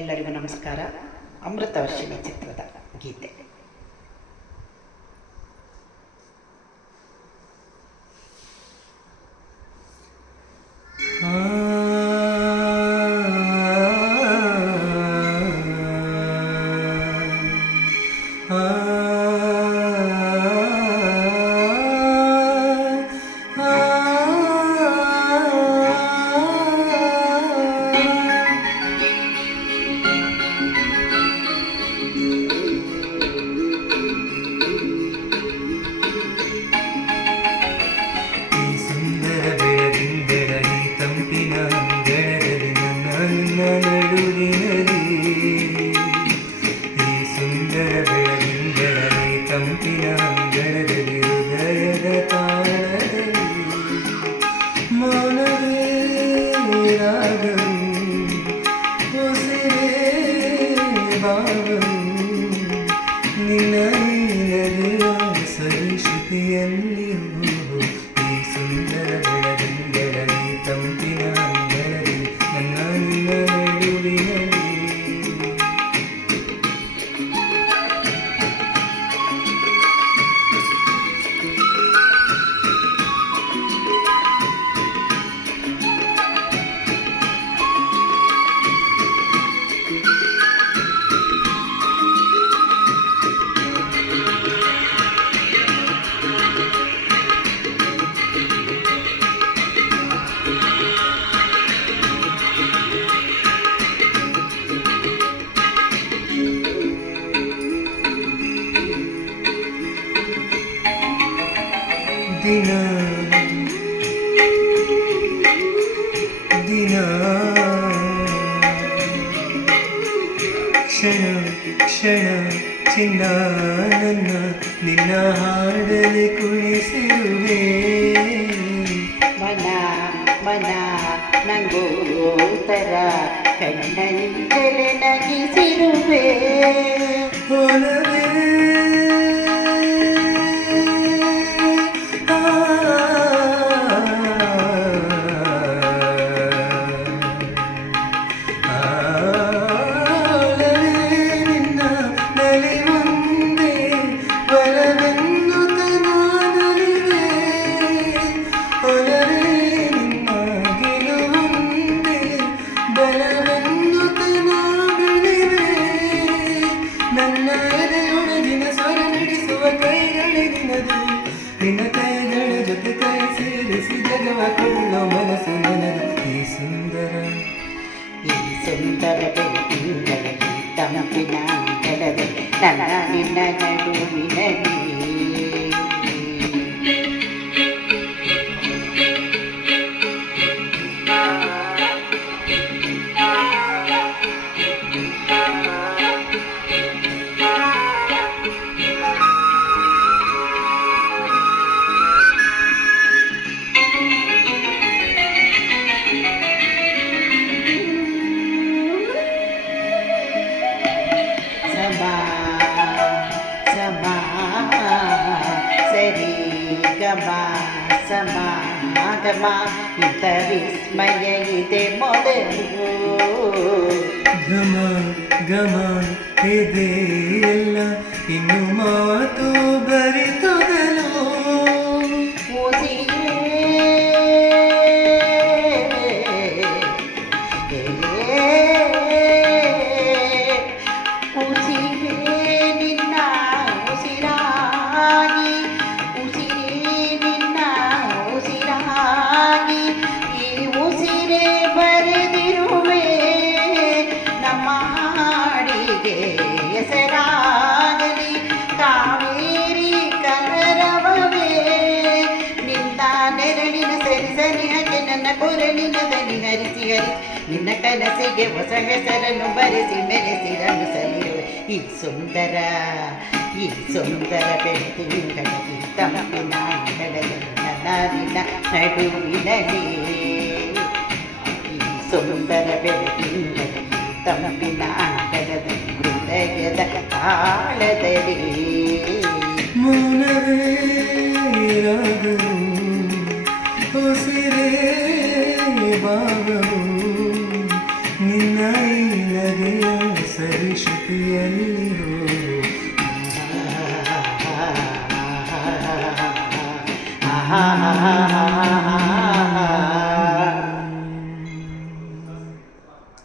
ಎಲ್ಲರಿಗೂ ನಮಸ್ಕಾರ. ಅಮೃತವರ್ಷಿಣಿ ಚಿತ್ರದ ಗೀತೆ. ದಿನ ದಿನ ಕ್ಷಣ ಕ್ಷಣ ಚಿನ್ನ ನನ್ನ ನಿನ್ನ ಹಾಡಲಿ ಕುಣಿಸಿರುವೆ. ಮನ ಮನ ನಂಗೋತರ ಕಣ್ಣಂಜಲೆ ನಗಿಸಿರುವೆ. ಹೊಲವೇ ನಿನ್ನ ಕೈಗಳ ಜೊತೆ ಕೈ ಸೇರಿಸಿ ಜಗವ ಕೊಳ್ಳೋ ಮನಸ್ಸು ನನದು. ಈ ಸುಂದರ ಬೆಳಕಿನಲ್ಲಿ ತಂಪಿನ ಅಂಗಳದಲ್ಲಿ ನನ್ನ ನಿನ್ನ ನಡುವಿನಲ್ಲಿ ಸರಿ ಗಮ ಸಮಾಗಮ ಇಂಥ ವಿಸ್ಮಯ ಇದೆ ಮೊದಲು. ಘಮ ಘಮ ಇದೆ ಎಲ್ಲ ಇನ್ನು ಮಾತು ಬರಿತೊದಲು. ಹೆಸರಾಗಲಿ ಕಾವೇರಿ ಕಲರವವೇ ನಿನ್ನ ನೆರಳಿನ ಸರಿ ಸರಿಯಾಗಿ ನನ್ನ ಕೊರಳಿನ ದನಿ ಹರಿಸಿ ಹರಿಸಿ ನಿನ್ನ ಕನಸಿಗೆ ಹೊಸ ಹೆಸರನ್ನು ಬರೆಸಿ ಮೆರೆಸಿರನ್ನು ಸಲಿರುವೆ. ಈ ಸುಂದರ ಬೆಳದಿಂಗಳಲ್ಲಿ ತಂಪಿನ ಅಂಗಳದಲ್ಲಿ ನನ್ನ ನಿನ್ನ ನಡುವಿನಲ್ಲಿ. ಈ ಸುಂದರ ಬೆಳದಿಂಗಳಲ್ಲಿ ತಂಪಿನ ಅಂಗಳದಲ್ಲಿ ಹೃದಯದ ತಾಳದಲ್ಲಿ ಮೌನವೇ ರಾಗವು ಉಸಿರೇ ಭಾವವು ನಿನ್ನ ನಿನ್ನ ಈ ನಗೆಯ ಸರಿಶ್ರುತಿಯಲ್ಲಿರೋ ಆ